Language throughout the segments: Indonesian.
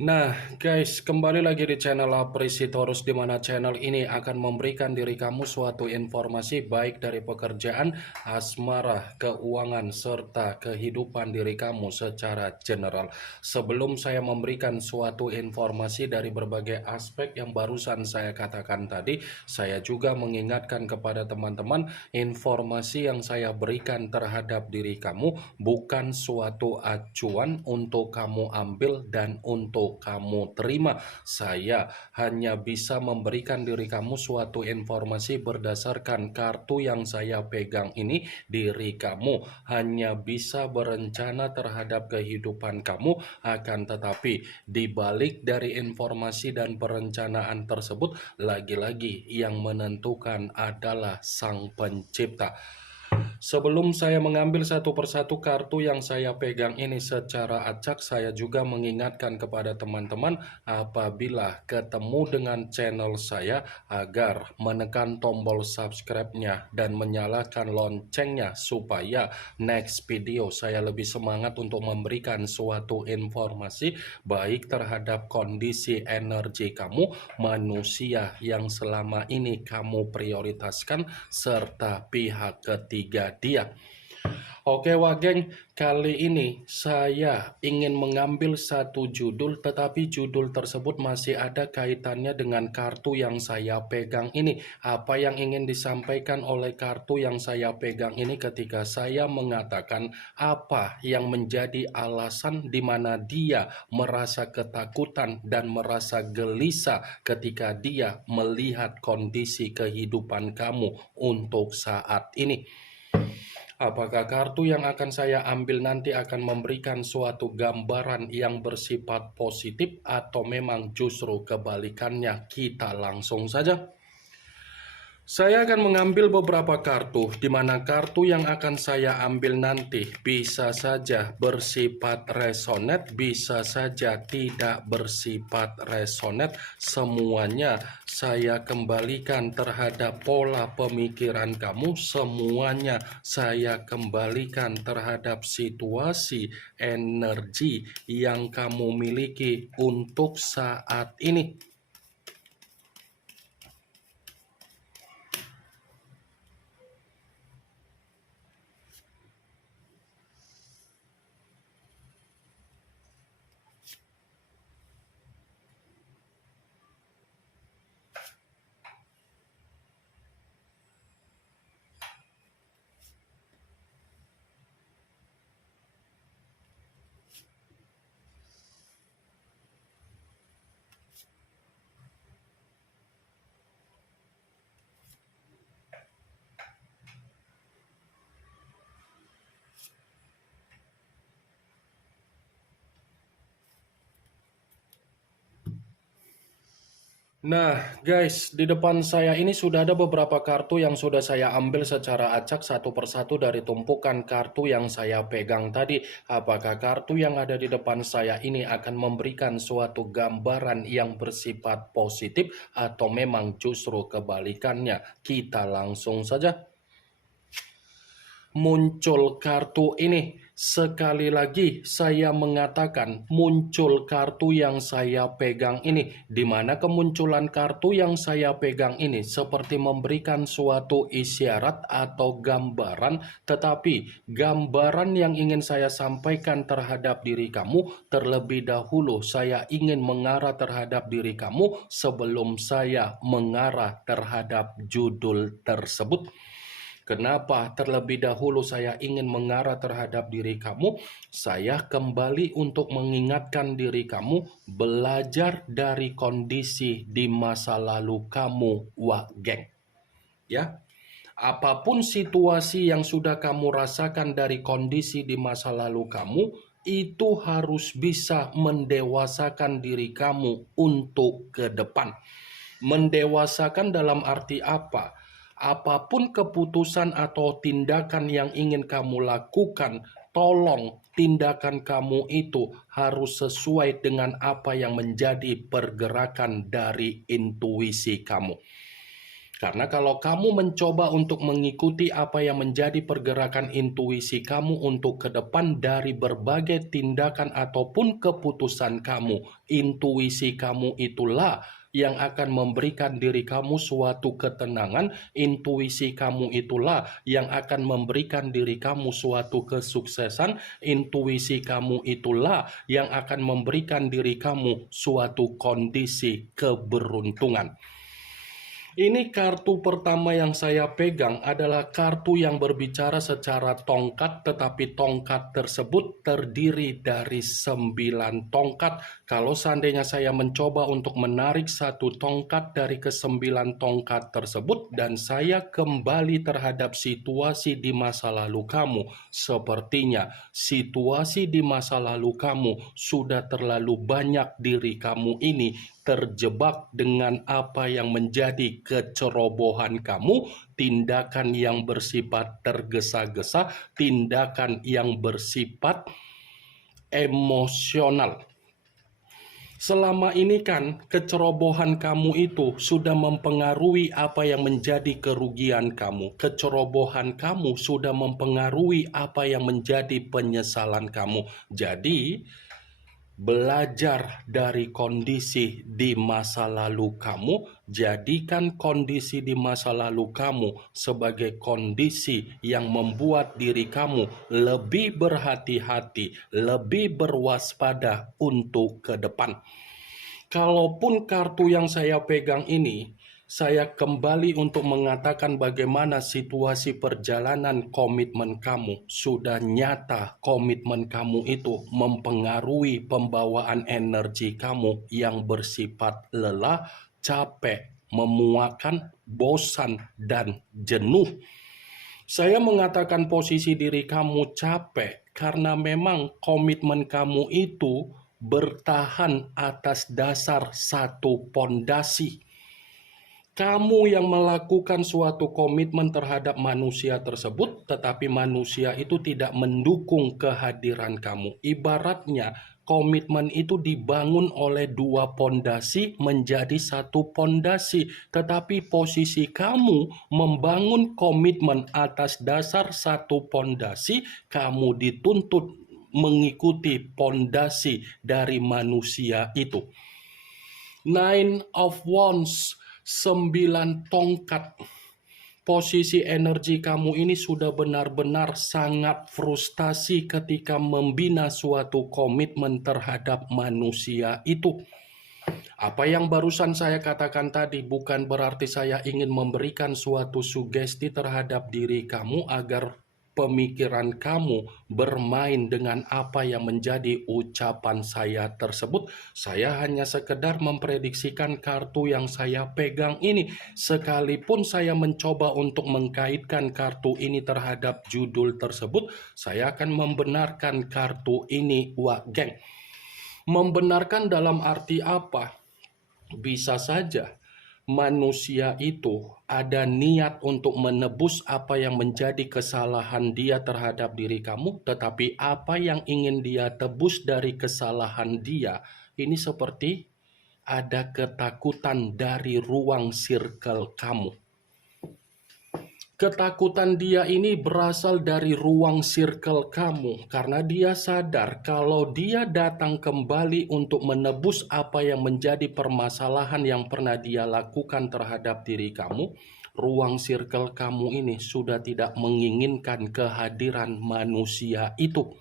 Nah, guys, kembali lagi di channel Apresitorus, di mana channel ini akan memberikan diri kamu suatu informasi baik dari pekerjaan, asmara, keuangan, serta kehidupan diri kamu secara general. Sebelum saya memberikan suatu informasi dari berbagai aspek yang barusan saya katakan tadi, saya juga mengingatkan kepada teman-teman, informasi yang saya berikan terhadap diri kamu bukan suatu acuan untuk kamu ambil dan untuk kamu terima. Saya hanya bisa memberikan diri kamu suatu informasi berdasarkan kartu yang saya pegang ini. Diri kamu hanya bisa berencana terhadap kehidupan kamu, akan tetapi di balik dari informasi dan perencanaan tersebut, lagi-lagi yang menentukan adalah Sang Pencipta. Sebelum saya mengambil satu persatu kartu yang saya pegang ini secara acak, saya juga mengingatkan kepada teman-teman apabila ketemu dengan channel saya agar menekan tombol subscribe-nya dan menyalakan loncengnya supaya next video saya lebih semangat untuk memberikan suatu informasi baik terhadap kondisi energi kamu, manusia yang selama ini kamu prioritaskan, serta pihak ketiga dia. Oke wah geng, kali ini saya ingin mengambil satu judul, tetapi judul tersebut masih ada kaitannya dengan kartu yang saya pegang ini. Apa yang ingin disampaikan oleh kartu yang saya pegang ini ketika saya mengatakan apa yang menjadi alasan di mana dia merasa ketakutan dan merasa gelisah ketika dia melihat kondisi kehidupan kamu untuk saat ini. Apakah kartu yang akan saya ambil nanti akan memberikan suatu gambaran yang bersifat positif atau memang justru kebalikannya? Kita langsung saja. Saya akan mengambil beberapa kartu, di mana kartu yang akan saya ambil nanti bisa saja bersifat resonate, bisa saja tidak bersifat resonate. Semuanya saya kembalikan terhadap pola pemikiran kamu, semuanya saya kembalikan terhadap situasi energi yang kamu miliki untuk saat ini. Nah guys, di depan saya ini sudah ada beberapa kartu yang sudah saya ambil secara acak satu persatu dari tumpukan kartu yang saya pegang tadi. Apakah kartu yang ada di depan saya ini akan memberikan suatu gambaran yang bersifat positif atau memang justru kebalikannya? Kita langsung saja. Muncul kartu ini. Sekali lagi saya mengatakan muncul kartu yang saya pegang ini, di mana kemunculan kartu yang saya pegang ini seperti memberikan suatu isyarat atau gambaran, tetapi gambaran yang ingin saya sampaikan terhadap diri kamu terlebih dahulu saya ingin mengarah terhadap diri kamu sebelum saya mengarah terhadap judul tersebut. Kenapa terlebih dahulu saya ingin mengarah terhadap diri kamu? Saya kembali untuk mengingatkan diri kamu belajar dari kondisi di masa lalu kamu, wah geng. Ya, apapun situasi yang sudah kamu rasakan dari kondisi di masa lalu kamu, itu harus bisa mendewasakan diri kamu untuk ke depan. Mendewasakan dalam arti apa? Apapun keputusan atau tindakan yang ingin kamu lakukan, tolong tindakan kamu itu harus sesuai dengan apa yang menjadi pergerakan dari intuisi kamu. Karena kalau kamu mencoba untuk mengikuti apa yang menjadi pergerakan intuisi kamu untuk ke depan dari berbagai tindakan ataupun keputusan kamu, intuisi kamu itulah yang akan memberikan diri kamu suatu ketenangan, intuisi kamu itulah yang akan memberikan diri kamu suatu kesuksesan, intuisi kamu itulah yang akan memberikan diri kamu suatu kondisi keberuntungan. Ini kartu pertama yang saya pegang adalah kartu yang berbicara secara tongkat, tetapi tongkat tersebut terdiri dari 9 tongkat. Kalau seandainya saya mencoba untuk menarik satu tongkat dari ke-9 tongkat tersebut dan saya kembali terhadap situasi di masa lalu kamu, sepertinya situasi di masa lalu kamu sudah terlalu banyak diri kamu ini terjebak dengan apa yang menjadi kecerobohan kamu, tindakan yang bersifat tergesa-gesa, tindakan yang bersifat emosional. Selama ini kan kecerobohan kamu itu sudah mempengaruhi apa yang menjadi kerugian kamu. Kecerobohan kamu sudah mempengaruhi apa yang menjadi penyesalan kamu. Jadi, belajar dari kondisi di masa lalu kamu, jadikan kondisi di masa lalu kamu sebagai kondisi yang membuat diri kamu lebih berhati-hati, lebih berwaspada untuk ke depan. Kalaupun kartu yang saya pegang ini, saya kembali untuk mengatakan bagaimana situasi perjalanan komitmen kamu. Sudah nyata komitmen kamu itu mempengaruhi pembawaan energi kamu yang bersifat lelah, capek, memuakan, bosan, dan jenuh. Saya mengatakan posisi diri kamu capek karena memang komitmen kamu itu bertahan atas dasar satu pondasi. Kamu yang melakukan suatu komitmen terhadap manusia tersebut, tetapi manusia itu tidak mendukung kehadiran kamu. Ibaratnya, komitmen itu dibangun oleh dua pondasi menjadi satu pondasi, tetapi posisi kamu membangun komitmen atas dasar satu pondasi, kamu dituntut mengikuti pondasi dari manusia itu. Nine of Wands, 9 tongkat. Posisi energi kamu ini sudah benar-benar sangat frustasi ketika membina suatu komitmen terhadap manusia itu. Apa yang barusan saya katakan tadi bukan berarti saya ingin memberikan suatu sugesti terhadap diri kamu agar pemikiran kamu bermain dengan apa yang menjadi ucapan saya tersebut. Saya hanya sekedar memprediksikan kartu yang saya pegang ini. Sekalipun saya mencoba untuk mengkaitkan kartu ini terhadap judul tersebut, saya akan membenarkan kartu ini, wah geng. Membenarkan dalam arti apa? Bisa saja manusia itu ada niat untuk menebus apa yang menjadi kesalahan dia terhadap diri kamu, tetapi apa yang ingin dia tebus dari kesalahan dia ini seperti ada ketakutan dari ruang circle kamu. Ketakutan dia ini berasal dari ruang circle kamu karena dia sadar kalau dia datang kembali untuk menebus apa yang menjadi permasalahan yang pernah dia lakukan terhadap diri kamu. Ruang circle kamu ini sudah tidak menginginkan kehadiran manusia itu.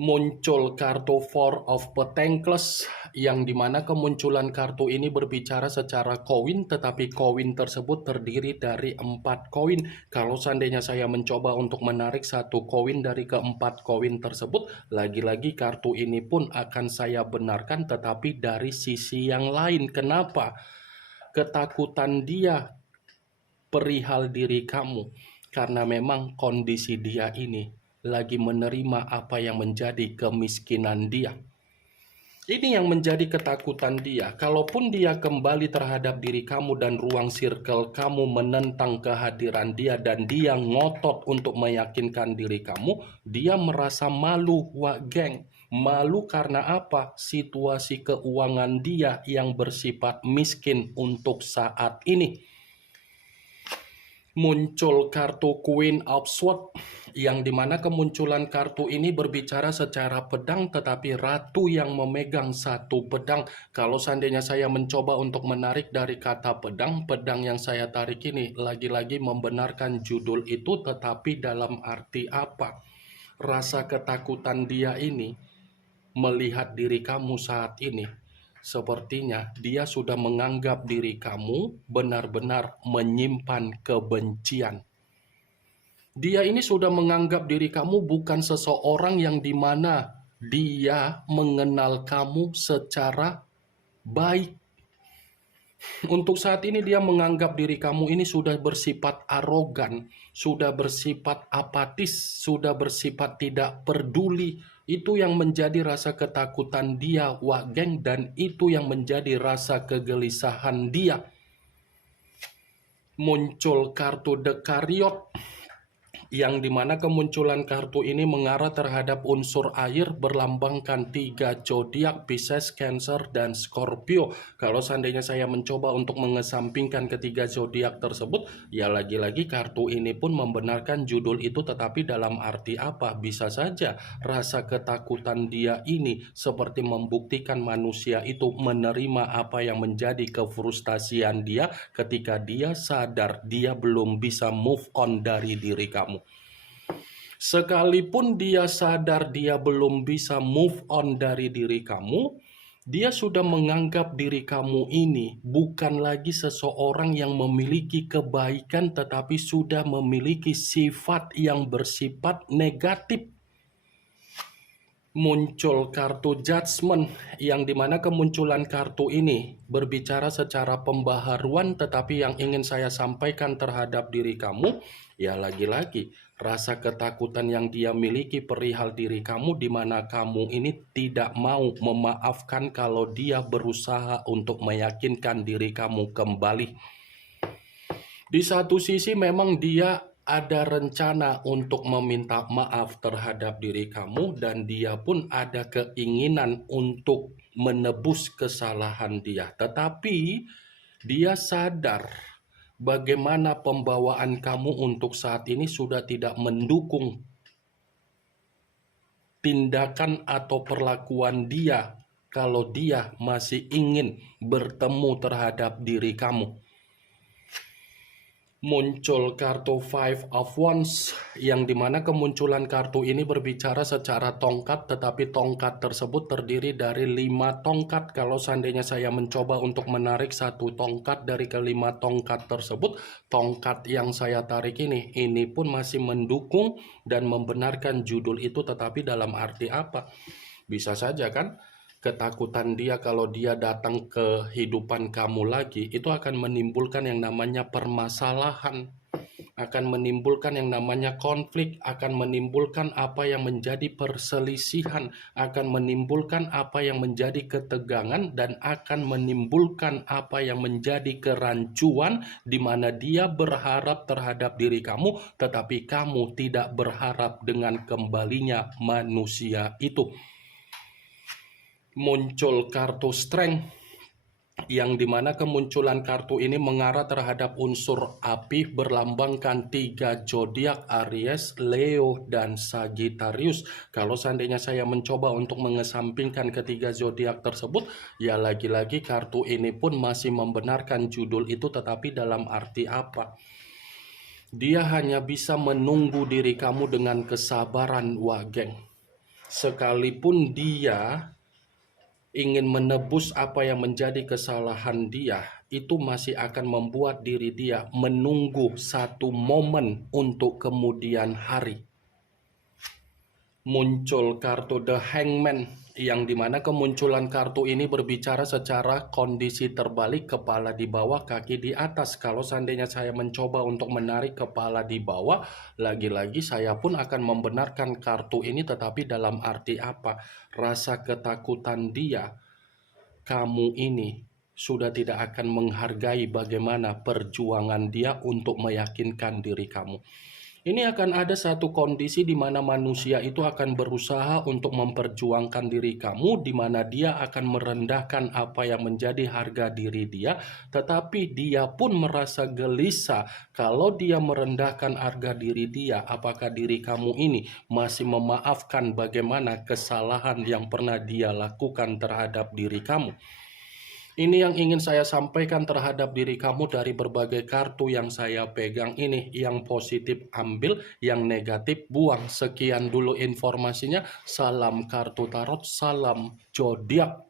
Muncul kartu Four of Pentacles yang dimana kemunculan kartu ini berbicara secara koin, tetapi koin tersebut terdiri dari 4 koin. Kalau seandainya saya mencoba untuk menarik satu koin dari keempat koin tersebut, lagi-lagi kartu ini pun akan saya benarkan tetapi dari sisi yang lain. Kenapa? Ketakutan dia perihal diri kamu karena memang kondisi dia ini lagi menerima apa yang menjadi kemiskinan dia. Ini yang menjadi ketakutan dia. Kalaupun dia kembali terhadap diri kamu dan ruang circle kamu menentang kehadiran dia dan dia ngotot untuk meyakinkan diri kamu, dia merasa malu, wak geng. Malu karena apa? Situasi keuangan dia yang bersifat miskin untuk saat ini. Muncul kartu Queen of Swords, yang dimana kemunculan kartu ini berbicara secara pedang, tetapi ratu yang memegang satu pedang. Kalau seandainya saya mencoba untuk menarik dari kata pedang, pedang yang saya tarik ini lagi-lagi membenarkan judul itu, tetapi dalam arti apa? Rasa ketakutan dia ini melihat diri kamu saat ini, sepertinya dia sudah menganggap diri kamu benar-benar menyimpan kebencian. Dia ini sudah menganggap diri kamu bukan seseorang yang dimana dia mengenal kamu secara baik. Untuk saat ini dia menganggap diri kamu ini sudah bersifat arogan, sudah bersifat apatis, sudah bersifat tidak peduli. Itu yang menjadi rasa ketakutan dia, wak geng, dan itu yang menjadi rasa kegelisahan dia. Muncul kartu The Chariot, yang dimana kemunculan kartu ini mengarah terhadap unsur air, berlambangkan 3 zodiak, Pisces, Cancer, dan Scorpio. Kalau seandainya saya mencoba untuk mengesampingkan ketiga zodiak tersebut, ya lagi-lagi kartu ini pun membenarkan judul itu, tetapi dalam arti apa? Bisa saja rasa ketakutan dia ini seperti membuktikan manusia itu menerima apa yang menjadi kefrustasian dia ketika dia sadar dia belum bisa move on dari diri kamu. Sekalipun dia sadar dia belum bisa move on dari diri kamu, dia sudah menganggap diri kamu ini bukan lagi seseorang yang memiliki kebaikan, tetapi sudah memiliki sifat yang bersifat negatif. Muncul kartu Judgment, yang dimana kemunculan kartu ini berbicara secara pembaharuan, tetapi yang ingin saya sampaikan terhadap diri kamu, ya lagi-lagi rasa ketakutan yang dia miliki perihal diri kamu, dimana kamu ini tidak mau memaafkan kalau dia berusaha untuk meyakinkan diri kamu kembali. Di satu sisi memang dia ada rencana untuk meminta maaf terhadap diri kamu, dan dia pun ada keinginan untuk menebus kesalahan dia. Tetapi dia sadar bagaimana pembawaan kamu untuk saat ini sudah tidak mendukung tindakan atau perlakuan dia kalau dia masih ingin bertemu terhadap diri kamu. Muncul kartu Five of Wands, yang dimana kemunculan kartu ini berbicara secara tongkat, tetapi tongkat tersebut terdiri dari 5 tongkat. Kalau seandainya saya mencoba untuk menarik satu tongkat dari kelima tongkat tersebut, tongkat yang saya tarik ini pun masih mendukung dan membenarkan judul itu, tetapi dalam arti apa? Bisa saja kan? Ketakutan dia kalau dia datang ke kehidupan kamu lagi, itu akan menimbulkan yang namanya permasalahan, akan menimbulkan yang namanya konflik, akan menimbulkan apa yang menjadi perselisihan, akan menimbulkan apa yang menjadi ketegangan, dan akan menimbulkan apa yang menjadi kerancuan, di mana dia berharap terhadap diri kamu, tetapi kamu tidak berharap dengan kembalinya manusia itu. Muncul kartu Strength, yang dimana kemunculan kartu ini mengarah terhadap unsur api, berlambangkan 3 zodiak, Aries, Leo, dan Sagittarius. Kalau seandainya saya mencoba untuk mengesampingkan ketiga zodiak tersebut, ya lagi-lagi kartu ini pun masih membenarkan judul itu, tetapi dalam arti apa? Dia hanya bisa menunggu diri kamu dengan kesabaran, wak geng. Sekalipun dia ingin menebus apa yang menjadi kesalahan dia, itu masih akan membuat diri dia menunggu satu momen untuk kemudian hari. muncul kartu The Hangman, yang dimana kemunculan kartu ini berbicara secara kondisi terbalik, kepala di bawah, kaki di atas. Kalau seandainya saya mencoba untuk menarik kepala di bawah, lagi-lagi saya pun akan membenarkan kartu ini, tetapi dalam arti apa? Rasa ketakutan dia, kamu ini sudah tidak akan menghargai bagaimana perjuangan dia untuk meyakinkan diri kamu. Ini akan ada satu kondisi di mana manusia itu akan berusaha untuk memperjuangkan diri kamu, di mana dia akan merendahkan apa yang menjadi harga diri dia, tetapi dia pun merasa gelisah kalau dia merendahkan harga diri dia, apakah diri kamu ini masih memaafkan bagaimana kesalahan yang pernah dia lakukan terhadap diri kamu. Ini yang ingin saya sampaikan terhadap diri kamu dari berbagai kartu yang saya pegang ini. Yang positif ambil, yang negatif buang. Sekian dulu informasinya. Salam kartu tarot, salam zodiak.